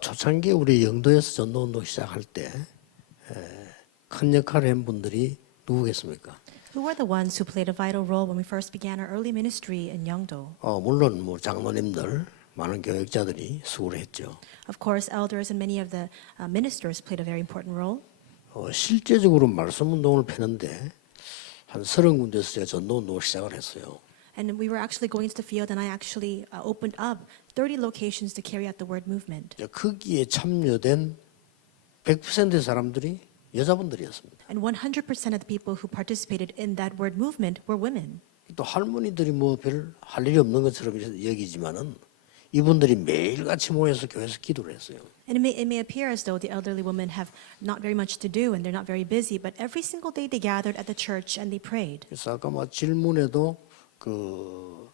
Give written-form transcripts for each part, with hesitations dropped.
초창기 우리 영도에서 전도운동 시작할 때 큰 역할을 한 분들이 누구겠습니까? Who were the ones who played a vital role when we first began our early ministry in Yeongdo? 물론 뭐 장로님들, 많은 교역자들이 수고를 했죠. Of course, elders and many of the ministers played a very important role. 실제적으로 말씀 운동을 펴는데 한 30군데에서 제가 전도운동을 시작을 했어요. And we were actually going into the field, and I actually opened up 30 locations to carry out the word movement. 거기에 참여된 100%의 사람들이 여자분들이었습니다. And 100% of the people who participated in that word movement were women. 또 할머니들이 뭐 별 할 일이 없는 것처럼 여기지만은 이분들이 매일같이 모여서 교회에서 기도를 했어요. And it may appear as though the elderly women have not very much to do and they're not very busy, but every single day they gathered at the church and they prayed. 그래서 아까 뭐 질문에도 그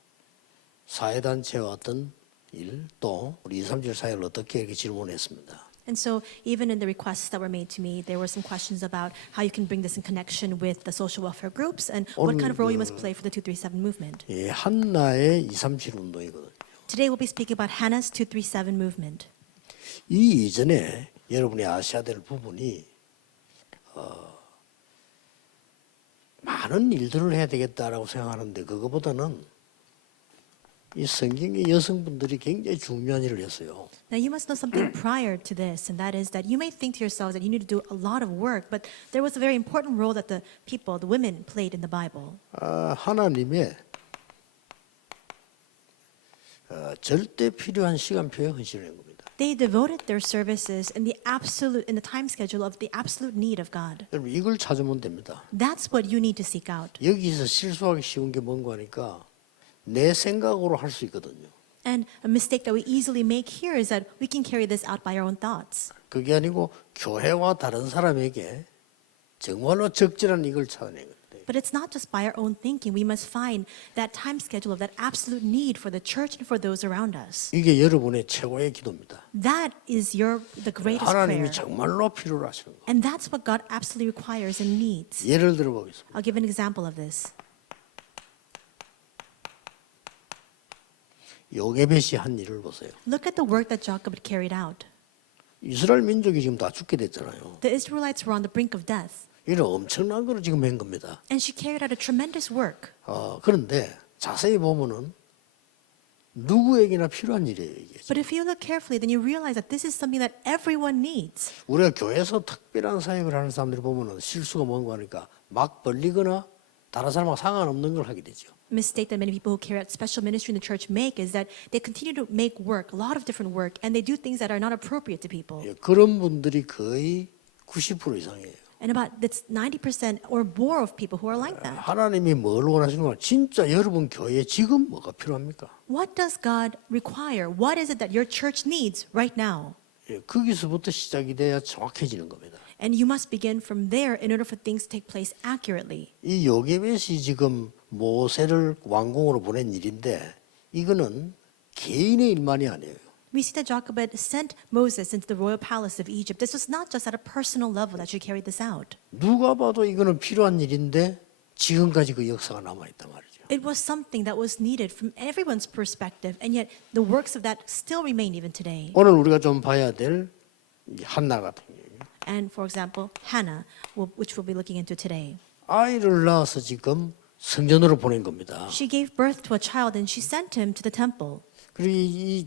사회단체와 어떤 일 또 우리 237 사회를 어떻게 이렇게 질문했습니다. And so even in the requests that were made to me, there were some questions about how you can bring this in connection with the social welfare groups and what kind of role you must play for the 237 movement. 예, 한나의 237 운동이거든요. Today we'll be speaking about Hannah's 237 movement. 이 이전에 여러분이 아셔야 될 부분이 많은 일들을 해야 되겠다라고 생각하는데 그거보다는 이 성경의 여성분들이 굉장히 중요한 일을 했어요. Now you must know something prior to this, and that is that you may think to yourselves that you need to do a lot of work, but there was a very important role that the people, the women, played in the Bible. 하나님의 절대 필요한 시간표에 헌신한 겁니다. They devoted their services in the time schedule of the absolute need of God. 여러분 이걸 찾으면 됩니다. That's what you need to seek out. 여기서 실수하기 쉬운 게 뭔가 하니까 내 생각으로 할 수 있거든요. And a mistake that we easily make here is that we can carry this out by our own thoughts. 그게 아니고 교회와 다른 사람에게 정말로 적절한 이걸 찾아내는 거예요. But it's not just by our own thinking. We must find that time schedule of that absolute need for the church and for those around us. 이게 여러분의 최고의 기도입니다. That is the greatest 하나님이 prayer. 정말로 필요로 하시는 거예요. And that's what God absolutely requires and needs. 예를 들어 보겠습니다. I'll give an example of this. 요게벳이 한 일을 보세요. Look at the work that Jacob had carried out. 이스라엘 민족이 지금 다 죽게 됐잖아요. The Israelites were on the brink of death, 이런 엄청난 걸 지금 한 겁니다. and she carried out a tremendous work. 그런데 자세히 보면은 누구에게나 필요한 일이에요. 이게. But if you look carefully, then you realize that this is something that everyone needs. 우리가 교회에서 특별한 사역을 하는 사람들이 보면은 실수가 뭔가 하니까 막 벌리거나 다른 사람하고 상관없는 걸 하게 되죠. Mistake that many people who carry out special ministry in the church make is that they continue to make work, a lot of different work, and they do things that are not appropriate to people. 예, 그런 분들이 거의 90% 이상이에요. And about that's 90% or more of people who are like that. 하나님이 뭘 원하시는가? 진짜 여러분 교회에 지금 뭐가 필요합니까? What does God require? What is it that your church needs right now? 예, 거기서부터 시작이 돼야 정확해지는 겁니다. And you must begin from there in order for things to take place accurately. 이 요게벳이 지금 모세를 왕궁으로 보낸 일인데 이거는 개인의 일만이 아니에요. We see that Jacob had sent Moses into the royal palace of Egypt. This was not just at a personal level that she carried this out. 누가 봐도 이거는 필요한 일인데 지금까지 그 역사가 남아 있단 말이죠. It was something that was needed from everyone's perspective, and yet the works of that still remain even today. 오늘 우리가 좀 봐야 될 한나 같은 경우. And for example, Hannah, which we'll be looking into today. 아이를 낳아서 지금 성전으로 보낸 겁니다. She gave birth to a child and she sent him to the temple. 그리고 이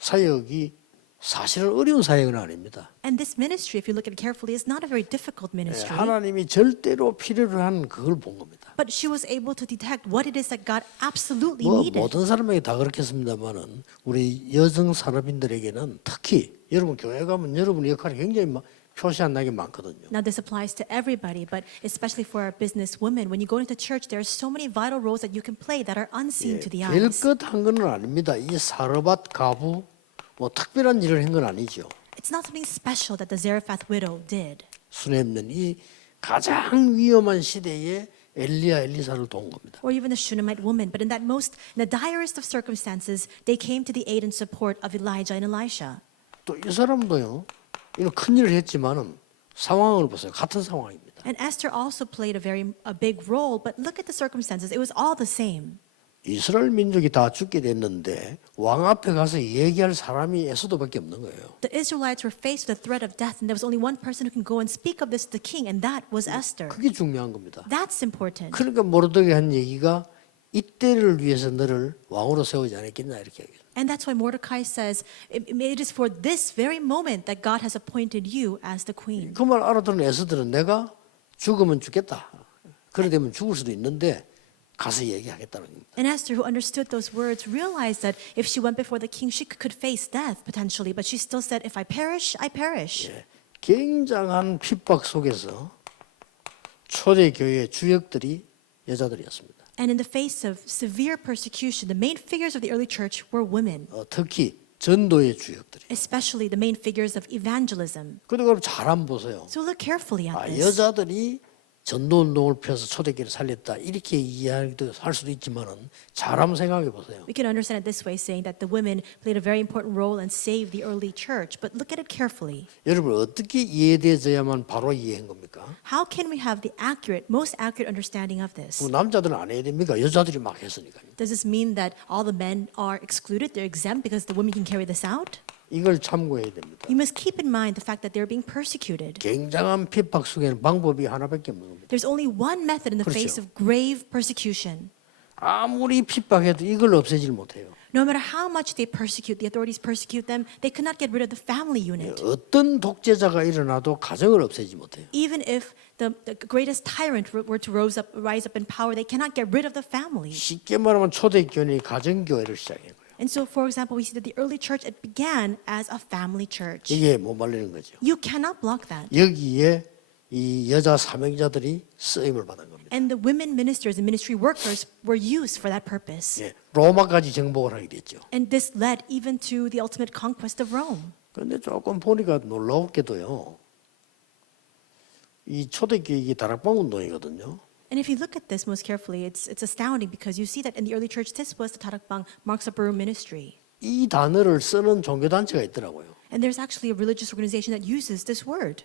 사역이 사실은 어려운 사역은 아닙니다. And this ministry, if you look at it carefully, is not a very difficult 예, ministry. 하나님이 절대로 필요로 한 그걸 본 겁니다. But she was able to detect what it is that God absolutely 뭐 needed. 모든 사람에게 다 그렇겠습니다만은 우리 여성 산업인들에게는 특히 여러분 교회 가면 여러분의 역할이 굉장히 표시 안 나게 많거든요. Now this applies to everybody, but especially for our business women. When you go into church, there are so many vital roles that you can play that are unseen to the eyes. 별것 한 건 아닙니다. 이 사르밧 가부 뭐 특별한 일을 한 건 아니죠. It's not something special that the Zarephath widow did. 수넴는 이 가장 위험한 시대에 엘리사를 도운 겁니다. Or even the Shunammite woman, but in the direst of circumstances, they came to the aid and support of Elijah and Elisha. 또 이 사람도요. 이런 큰 일을 했지만은 상황을 보세요. 같은 상황입니다. And Esther also played a big role, but look at the circumstances. It was all the same. 이스라엘 민족이 다 죽게 됐는데 왕 앞에 가서 얘기할 사람이 에스더밖에 없는 거예요. The Israelites were faced with the threat of death, and there was only one person who can go and speak of this to the king, and that was Esther. 그게 중요한 겁니다. That's important. 그러니까 모르드게 한 얘기가 이때를 위해서 너를 왕으로 세우지 않았겠냐 이렇게 얘기해요. And that's why Mordecai says, it is for this very moment that God has appointed you as the queen. 그 말 알아들은 에스더는 내가 죽으면 죽겠다. 그래 되면 죽을 수도 있는데 가서 얘기하겠다는 겁니다. And Esther, who understood those words, realized that if she went before the king, she could face death potentially, but she still said, if I perish, I perish. 예, 굉장한 핍박 속에서 초대교회 주역들이 여자들이었습니다. And in the face of severe persecution, the main figures of the early church were women, 특히 전도의 주역들이. especially the main figures of evangelism. 그리고 잘 한번 보세요. So look carefully at this. 여자들이 전도운동을 펴서 초대교회를 살렸다 이렇게 이해하기도 할 수도 있지만은 잘 한번 생각해 보세요. We can understand it this way, saying that the women played a very important role and saved the early church. But look at it carefully. 여러분 어떻게 이해되어야만 바로 이해한 겁니까? How can we have the most accurate understanding of this? 남자들은 안 해야 됩니까? 여자들이 막 했으니까요. Does this mean that all the men are excluded? They're exempt because the women can carry this out? 이걸 참고해야 됩니다. You must keep in mind the fact that they're being persecuted. 굉장한 핍박 속에는 방법이 하나밖에 없는 겁니다. There's only one method in the face of grave persecution. 아무리 핍박해도 이걸 없애질 못해요. No matter how much they persecute, the authorities persecute them, they could not get rid of the family unit. 어떤 독재자가 일어나도 가정을 없애지 못해요. Even if the greatest tyrant were to rise up in power, they cannot get rid of the family. 쉽게 말하면 초대교회는 가정교회를 시작한 거예요. And so, for example, we see that the early church, it began as a family church. 이게 못 말리는 거죠. You cannot block that. 여기에 이 여자 사명자들이 쓰임을 받은 겁니다. And the women ministers and ministry workers were used for that purpose. 예, 로마까지 정복을 하게 됐죠. And this led even to the ultimate conquest of Rome. 그런데 조금 보니까 놀라웠게도요. 이 초대교회 이게 다락방 운동이거든요. And if you look at this most carefully, it's astounding because you see that in the early church, this was the Tarakbang Marks Upper Room ministry. 이 단어를 쓰는 종교단체가 있더라고요. And there's actually a religious organization that uses this word.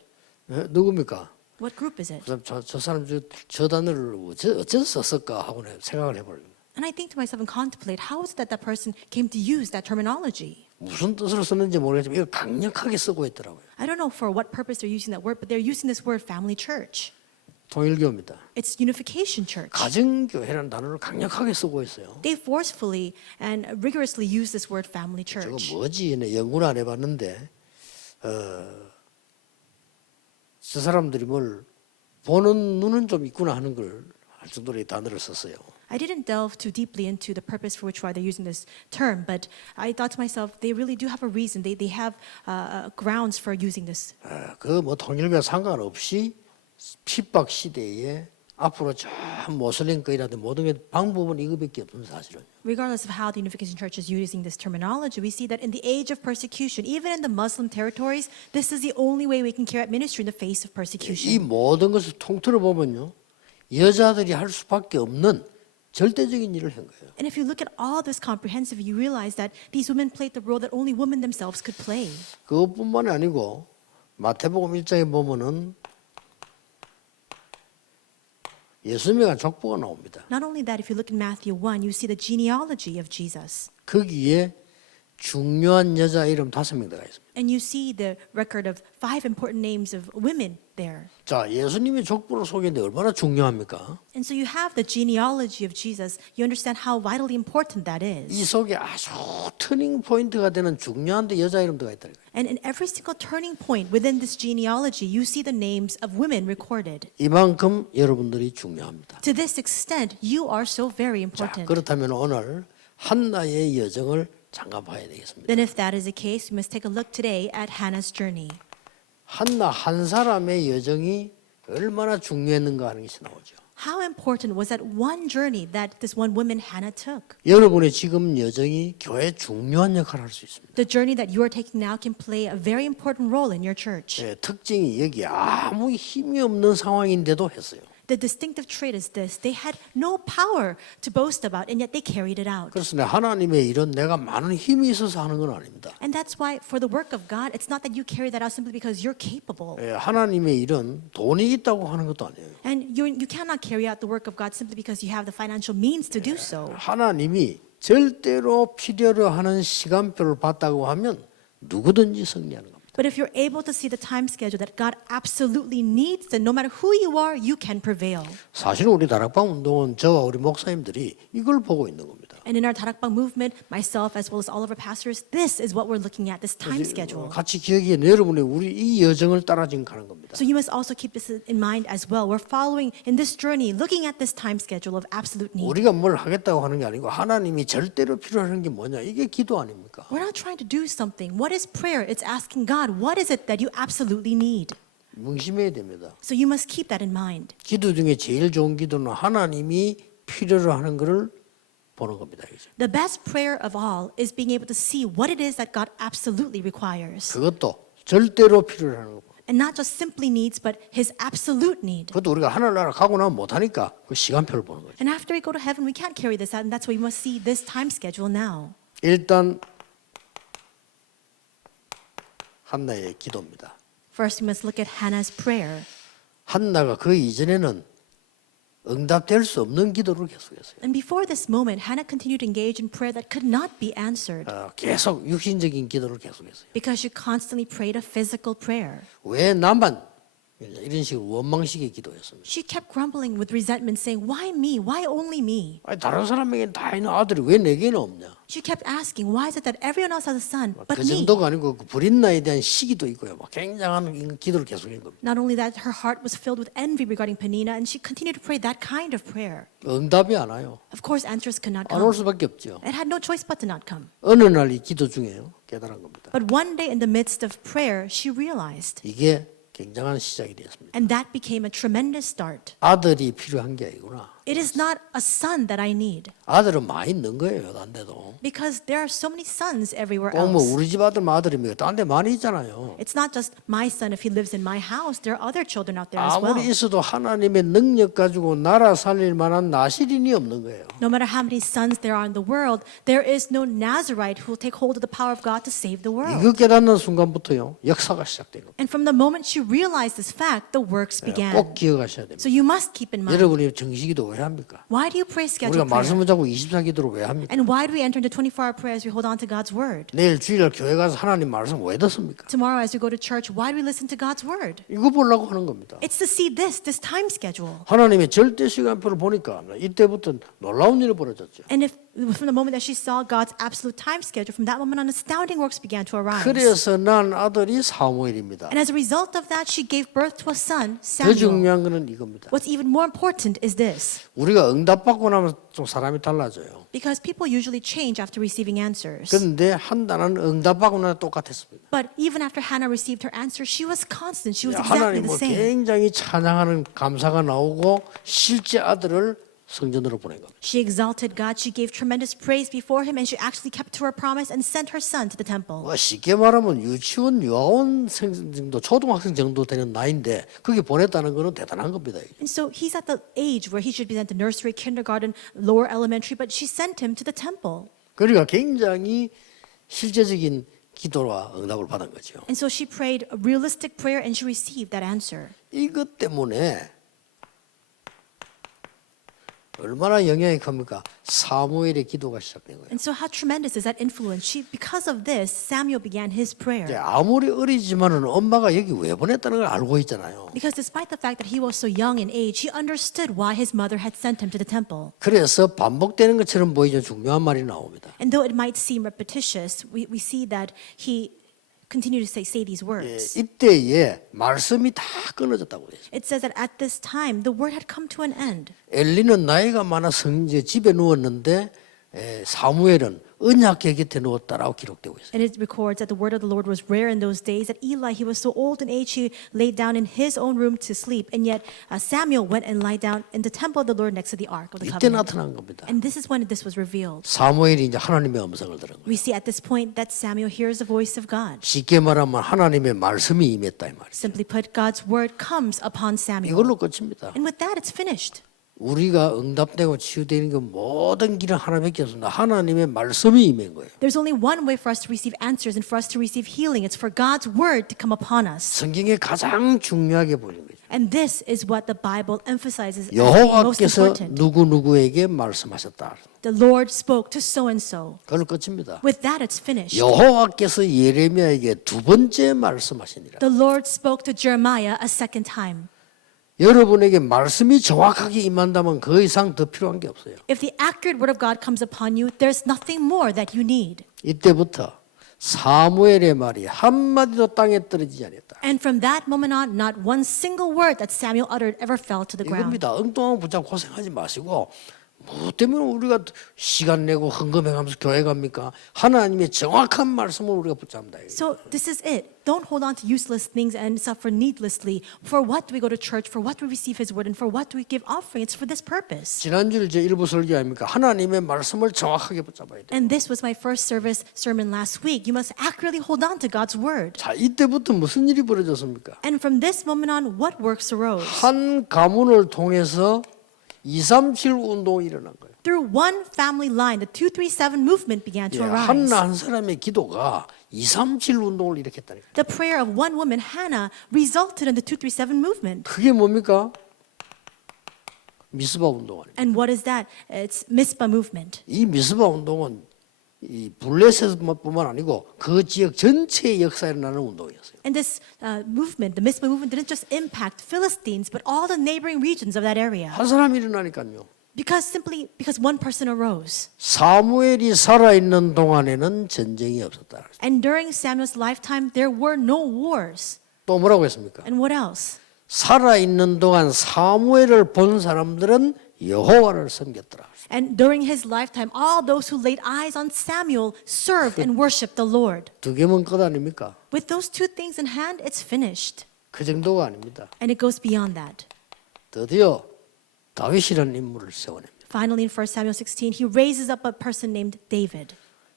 예, 누굽니까? What group is it? 저 사람 저 단어를 어째서 썼을까 하고 생각을 해버려요. And I think to myself and contemplate, how is it that that person came to use that terminology? 무슨 뜻으로 썼는지 모르겠지만 이걸 강력하게 쓰고 있더라고요. I don't know for what purpose they're using that word, but they're using this word family church. 통일교입니다. It's unification church. 가정교회라는 단어를 강력하게 쓰고 있어요. They forcefully and rigorously use this word family 저거 church. 뭐지? 연구를 안 해봤는데 저 사람들이 뭘 보는 눈은 좀 있구나 하는 걸 할 정도로 이 단어를 썼어요. I didn't delve too deeply into the purpose for which why they're using this term, but I thought to myself, they really do have a reason. They have grounds for using this. 그 뭐 통일교와 상관없이 핍박 시대에 앞으로 저 모슬림 거이라든 모든 게 방법은 이거밖에 없는 사실은. Regardless of how the Unification Church is using this terminology, we see that in the age of persecution, even in the Muslim territories, this is the only way we can carry out ministry in the face of 이 persecution. 모든 것을 통틀어 보면요, 여자들이 할 수밖에 없는 절대적인 일을 한 거예요. And if you look at all this comprehensively, you realize that these women played the role that only women themselves could play. 그것뿐만이 아니고 마태복음 1장에 보면은 예수님의 족보가 나옵니다. Not only that, if you look in Matthew 1, you see the genealogy of Jesus. 거기에 중요한 여자 이름 5명 들어가 있습니다. And you see the record of 5 important names of women there. 자, 예수님의 족보를 소개했는데 얼마나 중요합니까? And so you have the genealogy of Jesus. You understand how vitally important that 이 is. 속에 아주 터닝 포인트가 되는 중요한데 여자 이름 들어가 있다는 거예요. And in every single turning point within this genealogy, you see the names of women recorded. 이만큼 여러분들이 중요합니다. To this extent, you are so very 자, important. 그렇다면 오늘 한나의 여정을 잠깐 봐야 되겠습니다. Then if that is the case, we must take a look today at Hannah's journey. 한나 한 사람의 여정이 얼마나 중요했는가 하는 것이 나오죠. How important was that one journey that this one woman Hannah took? 여러분의 지금 여정이 교회에 중요한 역할을 할 수 있습니다. The journey that you are taking now can play a very important role in your church. 특징이 여기 아무 힘이 없는 상황인데도 했어요. The distinctive trait is this: they had no power to boast about, and yet they carried it out. 그래서 하나님의 일은 내가 많은 힘이 있어서 하는 건 아닙니다. And that's why for the work of God, it's not that you carry that out simply because you're capable. 예, 하나님의 일은 돈이 있다고 하는 것도 아니에요. And you cannot carry out the work of God simply because you have the financial means to do so. 하나님이 절대로 필요로 하는 시간표를 봤다고 하면 누구든지 승리하는 겁니다. But if you're able to see the time schedule that God absolutely needs, then no matter who you are, you can prevail. 사실 우리 다락방 운동은 저와 우리 목사님들이 이걸 보고 있는 겁니다. And in our Tarakbang movement, myself as well as all of our pastors, this is what we're looking at, this time schedule. 같이 기억해 여러분이 우리 이 여정을 따라 지금 가는 겁니다. So you must also keep this in mind as well. We're following in this journey, looking at this time schedule of absolute need. 우리가 뭘 하겠다고 하는 게 아니고 하나님이 절대로 필요하는 게 뭐냐 이게 기도 아닙니까? We're not trying to do something. What is prayer? It's asking God, what is it that you absolutely need? 명심해야 됩니다. So you must keep that in mind. 기도 중에 제일 좋은 기도는 하나님이 필요로 하는 것을 보는 겁니다. 이제. The best prayer of all is being able to see what it is that God absolutely requires. 그것도 절대로 필요로 하는 거. And not just simply needs, but His absolute need. 그것도 우리가 하늘나라 가고 나면 못하니까 그 시간표를 보는 거죠. And after we go to heaven, we can't carry this out, and that's why we must see this time schedule now. 일단 한나의 기도입니다. First, we must look at Hannah's prayer. 한나가 그 이전에는 응답될 수 없는 기도를 계속했어요. And before this moment, Hannah continued to engage in prayer that could not be answered 계속 육신적인 기도를 계속했어요. because she constantly prayed a physical prayer. 왜 나만 이런 식으로 원망식의 기도였습니다. She kept grumbling with resentment, saying, "Why me? Why only me?" 아니, 다른 사람에게는 다 있는 아들이 왜 내게는 없냐? She kept asking, "Why is it that everyone else has a son, but 그 me?" 정도가 아니고 그 브린나에 대한 시기도 있고요. 막 굉장한 기도를 계속한 겁니다. Not only that, her heart was filled with envy regarding Penina, and she continued to pray that kind of prayer. 응답이 안 와요. Of course, answers could not 안 올 come. 수밖에 없죠. It had no choice but to not come. 어느 날 이 기도 중에요. 깨달은 겁니다. But one day, in the midst of prayer, she realized, 이게 굉장한 시작이 되었습니다. and that became a tremendous start. 아들이 필요한 게 아니구나. It is not a son that I need, 아들은 많이 있는 거예요. 딴 데도. because there are so many sons everywhere 꼭 뭐 else. 우리 집 아들만 아들입니까? 딴 데 많이 있잖아요. It's not just my son if he lives in my house. There are other children out there as well. 아무리 있어도 하나님의 능력 가지고 나라 살릴 만한 나시린이 없는 거예요. No matter how many sons there are in the world, there is no Nazarite who will take hold of the power of God to save the world. 이거 깨닫는 순간부터요. 역사가 시작된 겁니다. And from the moment she realized this fact, the works began. 꼭 기억하셔야 됩니다. So you must keep in mind. 여러분이 정식기도 왜 합니까? Why do you pray 우리가 scheduled 말씀을 prayer? 잡고 24기도를 왜 합니까? And why do we enter into 24-hour prayer as we hold on to God's word? 내일 주일날 교회 가서 하나님 말씀 왜 듣습니까? Tomorrow as we go to church, why do we listen to God's word? 이거 보려고 하는 겁니다. It's to see this time schedule. 하나님의 절대 시간표를 보니까 이때부터 놀라운 일이 벌어졌죠. And if from the moment that she saw God's absolute time schedule, from that moment on, astounding works began to arise. 그래서 난 아들이 사무엘입니다. And as a result of that, she gave birth to a son, 더 Samuel. 중요한 것은 이겁니다. What's even more important is this. 우리가 응답받고 나면 좀 사람이 달라져요. Because people usually change after receiving answers. 그런데 한나는 응답받고 나면 똑같았습니다. But even after Hannah received her answer, she was constant. She was exactly the 하나님을 same. 굉장히 찬양하는 감사가 나오고 실제 아들을 성전으로 보낸 겁니다. She exalted God. She gave tremendous praise before him, and she actually kept to her promise and sent her son to the temple. 쉽게 말하면 유치원, 유아원생 정도, 초등학생 정도 되는 나이인데 거기 보냈다는 것은 대단한 겁니다. And so he's at the age where he should be sent to nursery, kindergarten, lower elementary, but she sent him to the temple. 그러니까 굉장히 실제적인 기도와 응답을 받은 거죠. And so she prayed a realistic prayer, and she received that answer. 이것 때문에 얼마나 영향이 큽니까? 사무엘의 기도가 시작된 거예요. And so how tremendous is that influence? Because of this, Samuel began his prayer. 이제 아무리 어리지만은 엄마가 여기 왜 보냈다는 걸 알고 있잖아요. Because despite the fact that he was so young in age, he understood why his mother had sent him to the temple. 그래서 반복되는 것처럼 보이죠. 중요한 말이 나옵니다. And though it might seem repetitious, we see that he continued to say these 예, words. 이때에 말씀이 다 끊어졌다고 그랬어요. It says that at this time, the word had come to an end. 엘리는 나이가 많아 집에 누웠는데 사무엘은 언약궤 곁에 누웠다라고 기록되고 있어요. And it records that the word of the Lord was rare in those days, that Eli, he was so old in age, he laid down in his own room to sleep. And yet Samuel went and lied down in the temple of the Lord next to the ark of the 이때 covenant. 나타난 겁니다. And this is when this was revealed. 사무엘이 이제 하나님의 음성을 들은 거예요. We see at this point that Samuel hears the voice of God. 쉽게 말하면 하나님의 말씀이 임했다 이 말이죠. Simply put, God's word comes upon Samuel. 이걸로 끝입니다. And with that, it's finished. 우리가 응답되고 치유되는 그 모든 길은 하나밖에 없습니다. 하나님의 말씀이 임한 거예요. There's only one way for us to receive answers and for us to receive healing. It's for God's word to come upon us. 성경에 가장 중요하게 보는 거죠. And this is what the Bible emphasizes as being most 여호와께서 important. 누구누구에게 말씀하셨다. The Lord spoke to so and so. 그걸로 끝입니다. With that, it's finished. 여호와께서 예레미야에게 두 번째 말씀하시니라. The Lord spoke to Jeremiah a second time. 여러분에게 말씀이 정확하게 임한다면 그 이상 더 필요한 게 없어요. If the accurate word of God comes upon you, there's nothing more that you need. 이때부터 사무엘의 말이 한마디도 땅에 떨어지지 않았다. And from that moment on, not one single word that Samuel uttered ever fell to the ground. 이겁니다. 엉뚱한 붙잡고 고생하지 마시고 뭐 때문에 우리가 시간 내고 헌금해가면서 교회 갑니까? 하나님의 정확한 말씀을 우리가 붙잡는다. So this is it. Don't hold on to useless things and suffer needlessly. For what do we go to church? For what do we receive His word? And for what do we give offering? It's for this purpose. 지난주에 제 일부 설교 아닙니까? 하나님의 말씀을 정확하게 붙잡아야 돼. And this was my first service sermon last week. You must accurately hold on to God's word. 자, 이때부터 무슨 일이 벌어졌습니까? And from this moment on, what works arose? 한 가문을 통해서 237 운동이 일어난 거예요. Through one family line, the 237 movement began to arise. 한나 한 사람의 기도가 237 운동을 일으켰다니까. The prayer of one woman, Hannah, resulted in the 237 movement. 그게 뭡니까? 미스바 운동 아닙니까? And what is that? It's Mizpah movement. 이 미스바 운동은 이 블레셋뿐만 아니고 그 지역 전체의 역사에 일어나는 운동이었어요. And this movement, the Mizpah movement, didn't just impact Philistines, but all the neighboring regions of that area. 한 사람이 일어나니까요. Because one person arose. 사무엘이 살아있는 동안에는 전쟁이 없었다. And during Samuel's lifetime, there were no wars. 또 뭐라고 했습니까? And what else? 살아있는 동안 사무엘을 본 사람들은 여호와를 섬겼더라. And during his lifetime, all those who laid eyes on Samuel served and worshiped the Lord. 두 개면 끝 아닙니까? With those two things in hand, it's finished. 그 정도가 아닙니다. And it goes beyond that. 드디어 다윗이라는 인물을 세워냅니다. Finally, in 1 Samuel 16, he raises up a person named David.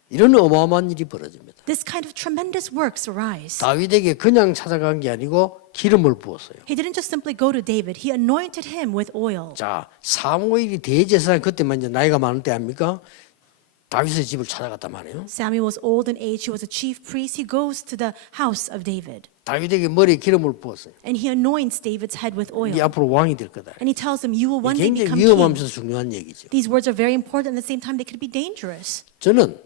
이런 어마어마한 일이 벌어집니다. This kind of tremendous works arise. 다윗에게 그냥 찾아간 게 아니고 기름을 부었어요. He didn't just simply go to David. He anointed him with oil. 자, 사무엘이 대제사장 그때만 이제 나이가 많을 때 아닙니까? 다윗의 집을 찾아갔단 말이에요. Samuel was old in age. He was a chief priest. He goes to the house of David. 다윗에게 머리에 기름을 부었어요. And he anoints David's head with oil. 네 앞으로 왕이 될 거다. And he tells him, you will one day 굉장히 become king. 위험하면서 중요한 얘기죠. These words are very important. At the same time, they could be dangerous. 저는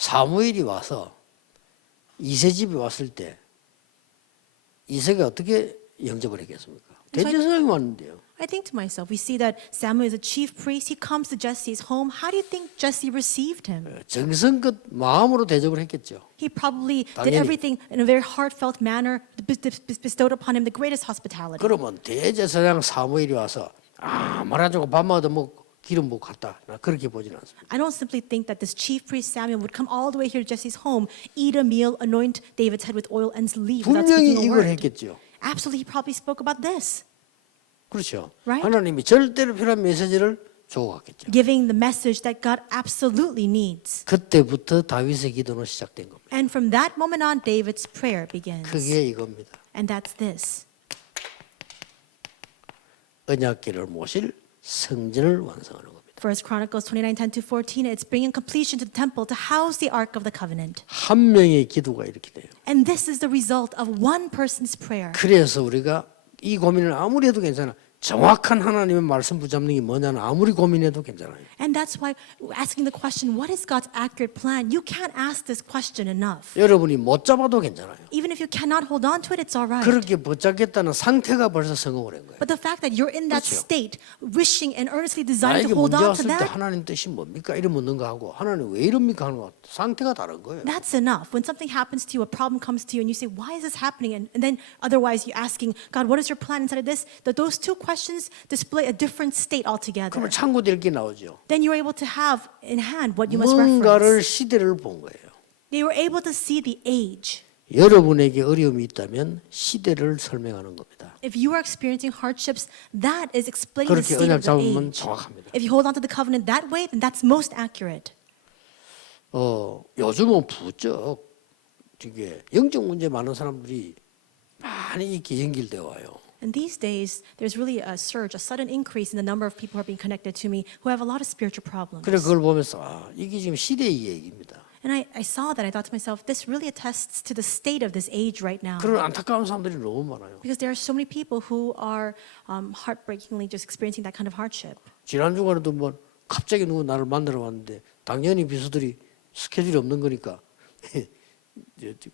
사무엘이 와서 이세 집에 왔을 때 이세가 어떻게 영접을 했겠습니까? 대제사장이 왔는데요. I think to myself, we see that Samuel is a chief priest. He comes to Jesse's home. How do you think Jesse received him? 정성껏 마음으로 대접을 했겠죠. He probably did 당연히. everything in a very heartfelt manner, bestowed upon him the greatest hospitality. 그러면 대제사장 사무엘이 와서 말아주고 밥마다 먹고 기름 붓고 갔다. 나 그렇게 보지는 않습니다. I don't simply think that this chief priest Samuel would come all the way here to Jesse's home, eat a meal, anoint David's head with oil, and leave without 분명히 speaking a 이걸 word. 했겠죠. Absolutely, he probably spoke about this, 그렇죠. Right? 하나님이 절대로 필요한 메시지를 주고 갔겠죠. giving the message that God absolutely needs. 그때부터 다윗의 기도는 시작된 겁니다. And from that moment on, David's prayer begins. 그게 이겁니다. And that's this. 언약궤를 모실 성전을 완성하는 겁니다. First Chronicles 29:10-14, it's bringing completion to the temple to house the Ark of the Covenant. 한 명의 기도가 이렇게 돼요. And this is the result of one person's prayer. 그래서 우리가 이 고민을 아무리 해도 괜찮아. 정확한 하나님의 말씀 붙잡는 게 뭐냐는 아무리 고민해도 괜찮아요. And that's why asking the question, what is God's accurate plan? You can't ask this question enough. 여러분이 못 잡아도 괜찮아요. Even if you cannot hold on to it, it's all right. 그렇게 붙잡겠다는 상태가 벌써 성공을 한 거예요. But the fact that you're in that 그렇죠. state, wishing and earnestly desiring 나에게 to hold 문제 on to 왔을 때 that, 하나님 뜻이 뭡니까? 이런 묻는 거하고 하나님 왜 이럽니까? 하는 거 상태가 다른 거예요. that's enough. When something happens to you, a problem comes to you, and you say, why is this happening? And then otherwise you're asking, God, what is your plan inside of this? That those two questions questions display a different state altogether. 그러면 참고될 게 나오죠. Then you were able to have in hand what you must 뭔가를 reference. 시대를 본 거예요. They were able to see the age. 여러분에게 어려움이 있다면 시대를 설명하는 겁니다. If you are experiencing hardships, that is explaining the 그렇게 state 언약 of the 잡으면 age. 정확합니다. If you hold on to the covenant that way, then that's most accurate. 요즘은 부쩍 이게 영적 문제 많은 사람들이 많이 이렇게 연결되어 와요. And these days, there's really a surge, a sudden increase in the number of people who are being connected to me who have a lot of spiritual problems. 그래 그걸 보면서 이게 지금 시대의 얘기입니다. And I saw that. I thought to myself, this really attests to the state of this age right now. 그런 안타까운 사람들이 너무 많아요. Because there are so many people who are heartbreakingly just experiencing that kind of hardship. 지난 주간에도 뭐 갑자기 누구 나를 만나러 왔는데 당연히 비서들이 스케줄이 없는 거니까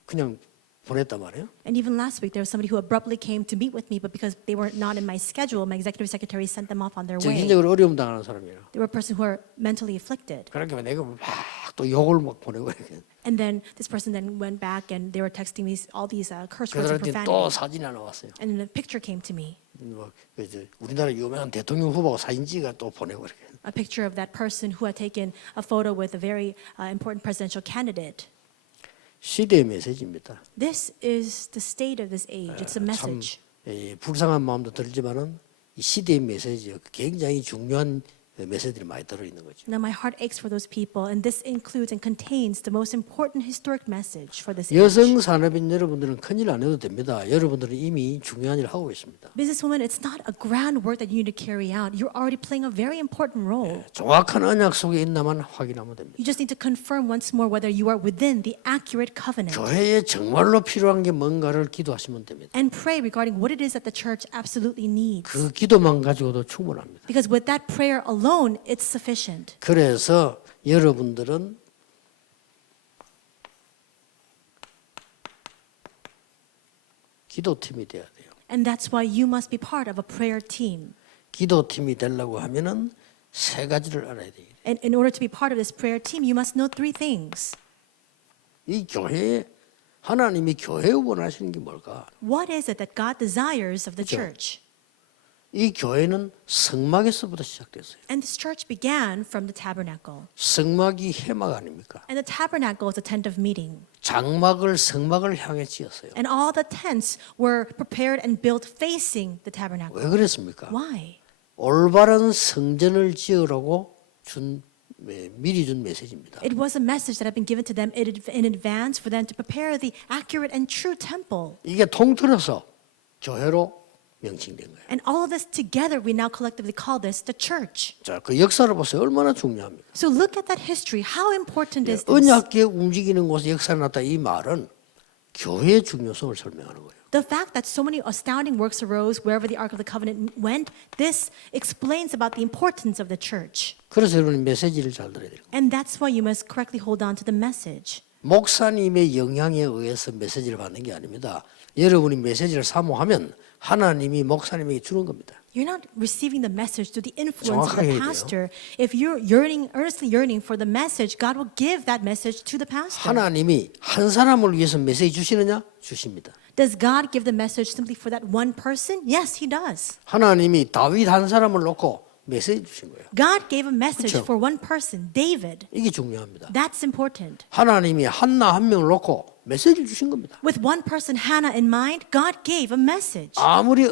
그냥 보냈단 말이에요. And even last week, there was somebody who abruptly came to meet with me, but because they were not in my schedule, my executive secretary sent them off on their way. 정신적으로 어려움 당하는 사람이에요. They were a person who are mentally afflicted. 그러니까 내가 막 또 욕을 막 보내고 이렇게. And then this person then went back and they were texting me all these curse words and 그들한테 또 profanity. 사진이 하나 왔어요. And then a picture came to me, 뭐 이제 우리나라 유명한 대통령 후보가 사진 찍어 또 보내고 이렇게. a picture of that person who had taken a photo with a very important presidential candidate. 시대의 메시지입니다. This is the state of this age. It's a 참 message. 불쌍한 마음도 들지만은 이 시대의 메시지가 굉장히 중요한 메시지들이 많이 들어있는 거죠. Now my heart aches for those people, and this includes and contains the most important historic message for this age. 여성 산업인 여러분들은 큰일 안 해도 됩니다. 여러분들은 이미 중요한 일을 하고 있습니다. Businesswoman, it's not a grand work that you need to carry out. You're already playing a very important role. 정확한 언약 속에 있나만 확인하면 됩니다. You just need to confirm once more whether you are within the accurate covenant. 교회에 정말로 필요한 게 뭔가를 기도하시면 됩니다. And pray regarding what it is that the church absolutely needs. 그 기도만 가지고도 충분합니다. Because with that prayer alone, it's sufficient. 그래서 여러분들은 기도팀이 돼야 돼요. And that's why you must be part of a prayer team. 기도팀이 되려고 하면은 세 가지를 알아야 돼요. And in order to be part of this prayer team, you must know three things. 이 교회에 하나님이 교회에 원하시는 게 뭘까? What is it that God desires of the 그렇죠. church? 이 교회는 성막에서부터 시작됐어요. And this church began from the tabernacle. 성막이 해막 아닙니까? And the tabernacle is a tent of meeting. 장막을 성막을 향해 지었어요. And all the tents were prepared and built facing the tabernacle. 왜 그랬습니까? Why? 올바른 성전을 지으라고 미리 준 메시지입니다. It was a message that had been given to them in advance for them to prepare the accurate and true temple. 이게 통틀어서 교회로 명칭된 거예요. And all of this together, we now collectively call this the church. 자, 그 역사를 보세요. 얼마나 중요합니까? So look at that history. How important is this? 언약궤 움직이는 곳에 역사가 났다 이 말은 교회의 중요성을 설명하는 거예요. The fact that so many astounding works arose wherever the Ark of the Covenant went, this explains about the importance of the church. 그래서 여러분이 메시지를 잘 들어야 돼요. And that's why you must correctly hold on to the message. 목사님의 영향에 의해서 메시지를 받는 게 아닙니다. 여러분이 메시지를 사모하면 하나님이 목사님에게 주는 겁니다. You're not receiving the message through the influence of 정확하게 the 해야 돼요. pastor. If you're earnestly yearning for the message, God will give that message to the pastor. 하나님이 한 사람을 위해서 메시지 주시느냐? 주십니다. Does God give the message simply for that one person? Yes, He does. 하나님이 다윗 한 사람을 놓고 메시지 주신 거예요. God gave a message 그렇죠. for one person, David. 이게 중요합니다. That's important. 하나님이 한나 한 명을 놓고 메시지를 주신 겁니다. With one person, Hannah, in mind, God gave a message. 아무리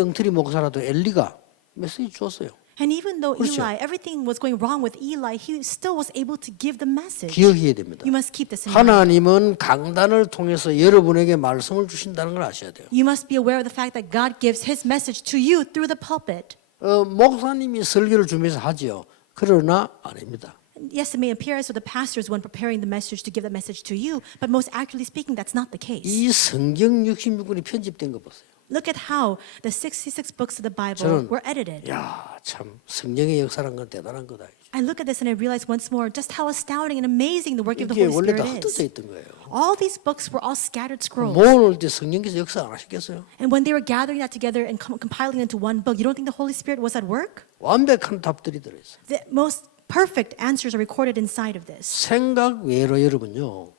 엉터리 목사라도 엘리가 메시지 줬어요. And even though 그렇죠. Eli, everything was going wrong with Eli, he still was able to give the message. 기억해야 됩니다. You must keep this in mind. 하나님은 강단을 통해서 여러분에게 말씀을 주신다는 걸 아셔야 돼요. You must be aware of the fact that God gives His message to you through the pulpit. 목사님이 설교를 준비해서 하지요. 그러나 아닙니다. Yes, it may appear as though the pastor is one preparing the message to give that message to you, but most accurately speaking, that's not the case. 이 성경 66권이 편집된 거 보세요. Look at how the 66 books of the Bible 저는 were edited. 야, 참 성령의 역사란 건 대단한 거다. I look at this and I realize once more just how astounding and amazing the work of the 이게 Holy 원래 다 Spirit 흩어져 is. 있던 거예요. All these books were all scattered scrolls. 모을 때 성령께서 역사 안 하시겠어요? And when they were gathering that together and compiling into one book, you don't think the Holy Spirit was at work? 완벽한 답들이 들어있어요. The most perfect answers are recorded inside of this. 생각 외로 여러분요.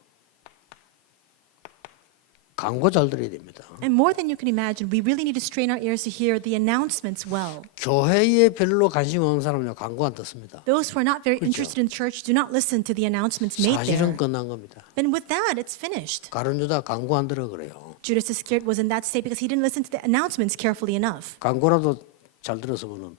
광고 잘 들어야 됩니다. And more than you can imagine, we really need to strain our ears to hear the announcements well. 교회에 별로 관심 없는 사람은요 광고 안 듣습니다. Those who are not very interested in church do not listen to the announcements made 사실은 there. 끝난 겁니다. Then with that, it's finished. 가룟 유다 광고 안 들어 그래요. Judas Iscariot was in that state because he didn't listen to the announcements carefully enough. 광고라도 잘 들었으면은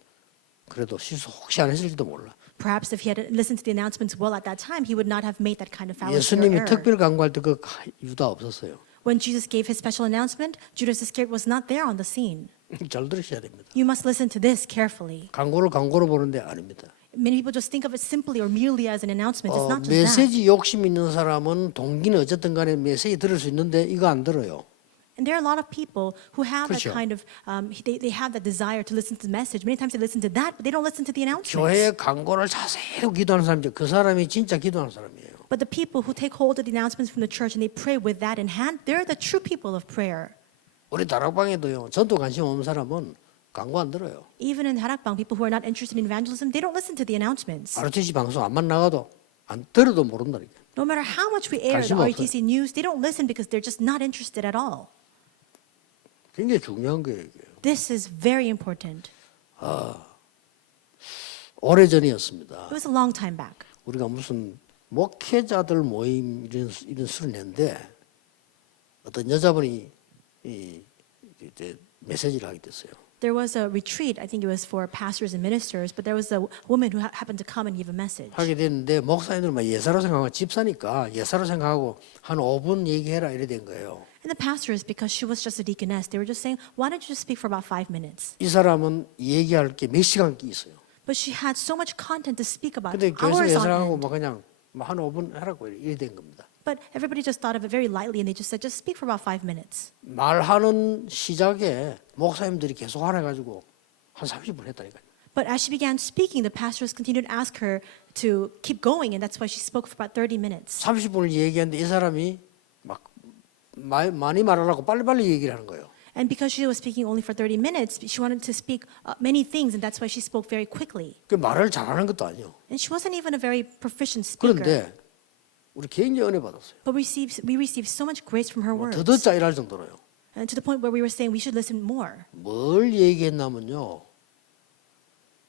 그래도 실수 혹시 안 했을지도 몰라. Perhaps if he had listened to the announcements well at that time, he would not have made that kind of fallacy or 예수님이 error. 특별 광고할 때 그 유다 없었어요. When Jesus gave his special announcement, Judas Iscariot was not there on the scene. 잘 들으셔야 됩니다. You must listen to this carefully. 광고를 광고로 보는데 아닙니다. Many people just think of it simply or merely as an announcement. It's not just that. 메시지 욕심 있는 사람은 동기는 어쨌든 간에 메시지 들을 수 있는데 이거 안 들어요. And there are a lot of people who have that 그렇죠. kind of, they have that desire to listen to the message. Many times they listen to that, but they don't listen to the announcements. 교회에 광고를 자세히 기도하는 사람들 그 사람이 진짜 기도하는 사람이에요. But the people who take hold of the announcements from the church and they pray with that in hand, they're the true people of prayer. 우리 다락방에도요. 전도 관심 없는 사람은 광고 안 들어요. Even in Harakbang, people who are not interested in evangelism, they don't listen to the announcements. RTC 방송 안만 나가도 안 들어도 모른다니까. No matter how much we air the 관심 RTC news, they don't listen because they're just not interested at all. 굉장히 중요한 거예요. 이게. This is very important. 오래전이었습니다. It was a long time back. 우리가 무슨 목회자들 모임 이런 수를 냈는데 어떤 여자분이 이제 메시지를 하게 됐어요. There was a retreat, I think it was for pastors and ministers, but there was a woman who happened to come and give a message. 하게 됐는데 목사님들은 막 예사로 생각하고 집사니까 예사로 생각하고 한 5분 얘기해라 이래 된 거예요. And the pastors, because she was just a deaconess, they were just saying, why don't you just speak for about 5 minutes? 이 사람은 얘기할 게 몇 시간 있어요. But she had so much content to speak about, 근데 교회에서 hours on 예사하고 end. 막 그냥 한 5분 하라고 이래 된 겁니다. But everybody just thought of it very lightly and they just said, just speak for about 5 minutes. 말하는 시작에 목사님들이 계속 하라 가지고 한 30분 했다니까요. But as she began speaking, the pastors continued to ask her to keep going, and that's why she spoke for about 30 minutes. 30분을 얘기했는데 이 사람이 막 많이 말하라고 빨리빨리 얘기를 하는 거예요. And because she was speaking only for 30 minutes, she wanted to speak many things, and that's why she spoke very quickly. 그 말을 잘하는 것도 아니에요. And she wasn't even a very proficient speaker. 그런데 우리 굉장히 은혜 받았어요. But we received so much grace from her 더 words. 듣자 이럴 정도로요. And to the point where we were saying we should listen more. 뭘 얘기했냐면요.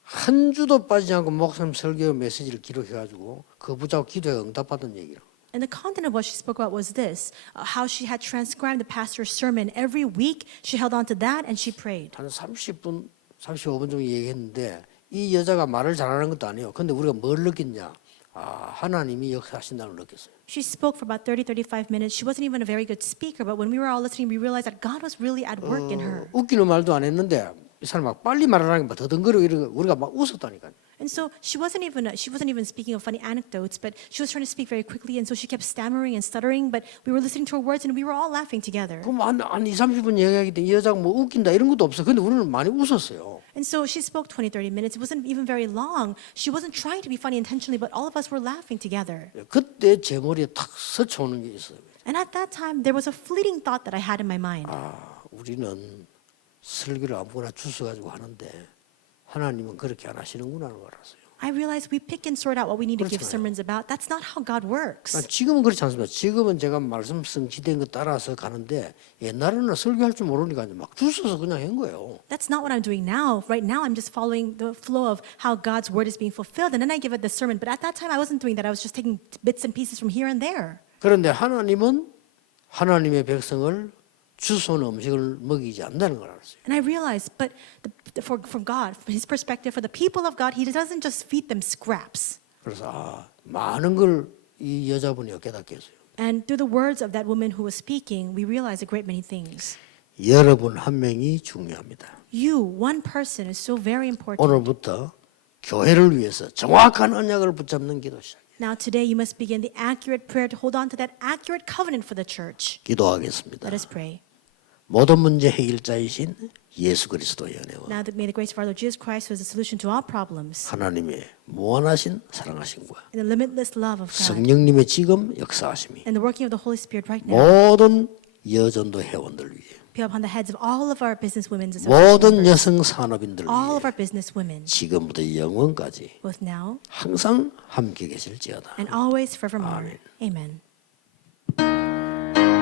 한 주도 빠지지 않고 목사님 설교 메시지를 기록해가지고 그 붙잡고 기도에 응답받은 얘기를. And the content of what she spoke about was this, how she had transcribed the pastor's sermon. Every week she held on to that and she prayed. 한 30분, 35분 정도 얘기했는데 이 여자가 말을 잘하는 것도 아니에요. 근데 우리가 뭘 느꼈냐? 아, 하나님이 역사하신다는 걸 느꼈어요. She spoke for about 30, 35 minutes. She wasn't even a very good speaker, but when we were all listening, we realized that God was really at work in her. 웃기는 말도 안 했는데 이 사람 막 빨리 말하는 게 더듬거리고 이러고 우리가 막 웃었다니까요. And so she wasn't even speaking of funny anecdotes, but she was trying to speak very quickly, and so she kept stammering and stuttering. But we were listening to her words, and we were all laughing together. 그럼 한 2, 30분 얘기하기 때문에 이 여자가 뭐 웃긴다 이런 것도 없어. 근데 우리는 많이 웃었어요. And so she spoke 20, 30 minutes. It wasn't even very long. She wasn't trying to be funny intentionally, but all of us were laughing together. 그때 제 머리에 탁 스쳐오는 게 있어요. And at that time, there was a fleeting thought that I had in my mind. 아, 우리는 설교를 아무거나 주워가지고 하는데 하나님은 그렇게 안 하시는구나 하는 걸 알았어요. I realized we pick and sort out what we need to give 그렇잖아요. sermons about. That's not how God works. 지금은 그렇지 않습니다. 지금은 제가 말씀 성취된 거 따라서 가는데 옛날에는 설교할 줄 모르니까 막 주워서 그냥 한 거예요. That's not what I'm doing now. Right now, I'm just following the flow of how God's word is being fulfilled, and then I give it the sermon. But at that time, I wasn't doing that. I was just taking bits and pieces from here and there. 그런데 하나님은 하나님의 백성을 주소는 음식을 먹이지 않는다는 걸 알았어요. And I realized, but from God, from His perspective, for the people of God, He doesn't just feed them scraps. 그래서 많은 걸 이 여자분이 깨닫게 했어요. And through the words of that woman who was speaking, we realized a great many things. 여러분 한 명이 중요합니다. You, one person, is so very important. 오늘부터 교회를 위해서 정확한 언약을 붙잡는 기도 시작. Now, today, you must begin the accurate prayer to hold on to that accurate covenant for the church. 기도하겠습니다. Let us pray. 모든 문제 해결자이신 예수 그리스도의 은혜와 Now that may the grace of our Lord Jesus Christ, who is the solution to all problems, 하나님의 무한하신 사랑하심과 and the limitless love of God, 성령님의 지금 역사하심이 and the working of the Holy Spirit right now, 모든 여전도 회원들 위해 be upon the heads of all of our business women's 모든 associations, 여성 산업인들 all of 위해 our business women, 지금부터 영원까지 both now 항상 함께 계실지어다. and always forevermore. 아멘. Amen.